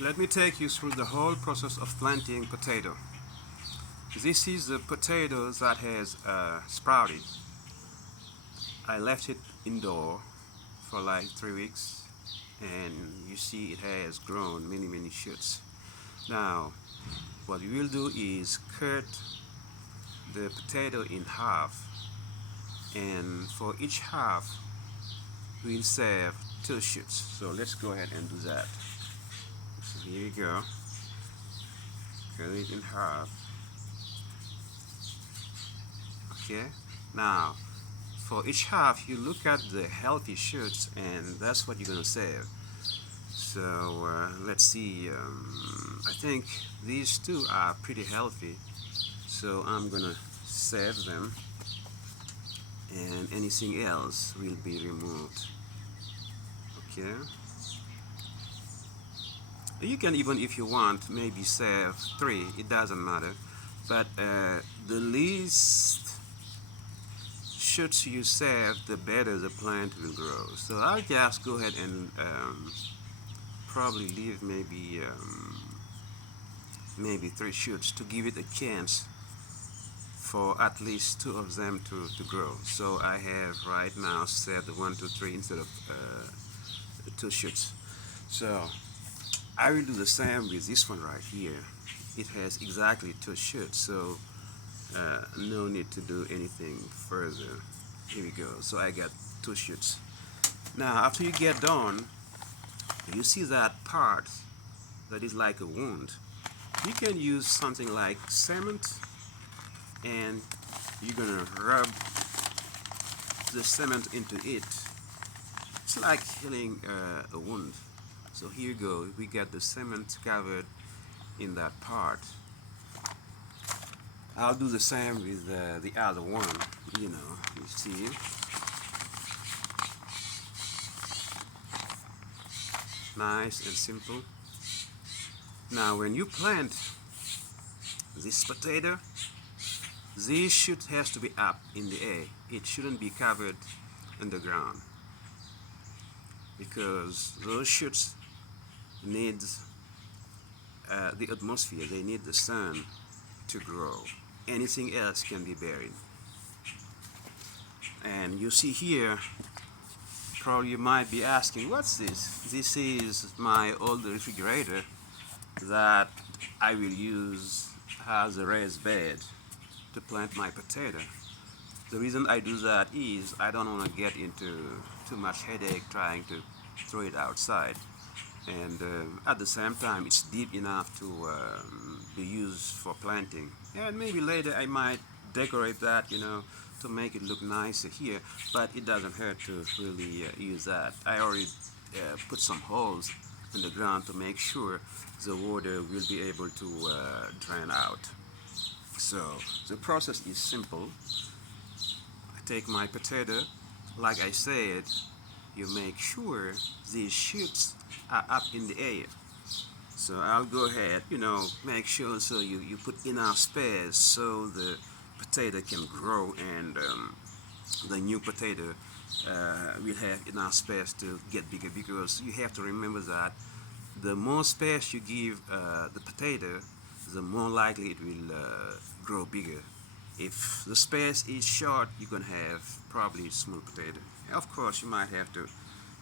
Let me take you through the whole process of planting potato. This is the potato that has sprouted. I left it indoor for like 3 weeks, and you see it has grown many shoots. Now, what we will do is cut the potato in half, and for each half we'll save 2 shoots. So let's go ahead and do that. So here we go. Cut it in half. Okay. Now, for each half, you look at the healthy shoots, and that's what you're gonna save. So let's see. I think these two are pretty healthy, so I'm gonna save them, and anything else will be removed. Okay. You can, even if you want, maybe save 3. It doesn't matter. But the least shoots you save, the better the plant will grow. So I'll just go ahead and probably leave maybe 3 shoots to give it a chance for at least 2 of them to grow. So I have right now saved 1, 2, 3 instead of 2 shoots. So I will do the same with this one right here. It has exactly 2 shoots, so no need to do anything further. Here we go. So I got 2 shoots. Now after you get done, you see that part that is like a wound. You can use something like cement, and you're gonna rub the cement into it. It's like healing a wound. So here you go. We got the cement covered in that part. I'll do the same with the other one. You see. Nice and simple. Now when you plant this potato, this shoot has to be up in the air. It shouldn't be covered in the ground, because those shoots need the atmosphere. They need the sun to grow. Anything else can be buried. And you see here, probably you might be asking, what's this? This is my old refrigerator that I will use as a raised bed to plant my potato. The reason I do that is I don't want to get into too much headache trying to throw it outside. And at the same time, it's deep enough to be used for planting. And maybe later I might decorate that, to make it look nicer here. But it doesn't hurt to really use that. I already put some holes in the ground to make sure the water will be able to drain out. So the process is simple. I take my potato, like I said, you make sure these shoots are up in the air. So I'll go ahead, make sure so you put enough space so the potato can grow, and the new potato will have enough space to get bigger, because you have to remember that the more space you give the potato, the more likely it will grow bigger. If the space is short, you're going to have probably small potato. Of course, you might have to,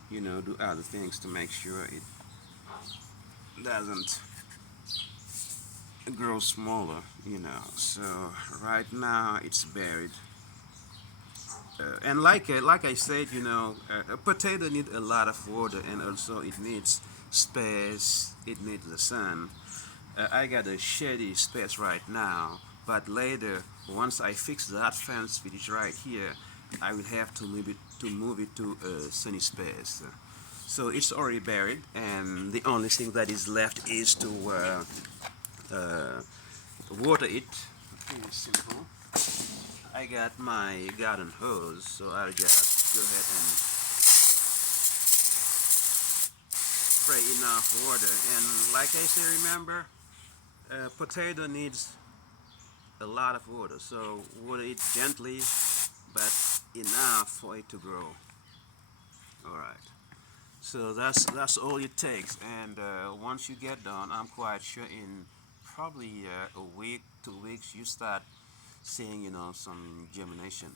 do other things to make sure it doesn't grow smaller, So right now it's buried. And like I said, a potato needs a lot of water, and also it needs space. It needs the sun. I got a shady space right now, but later, once I fix that fence, which is right here, I will have to move it to a sunny space. So it's already buried, and the only thing that is left is to water it. Pretty simple. I got my garden hose, so I'll just go ahead and spray enough water. And like I said, remember, potato needs a lot of water, so water it gently, but enough for it to grow. Alright, So that's all it takes, and once you get done, I'm quite sure in probably a week, 2 weeks, you start seeing some germination.